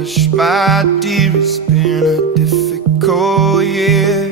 rush, my dear. It's been a difficult year.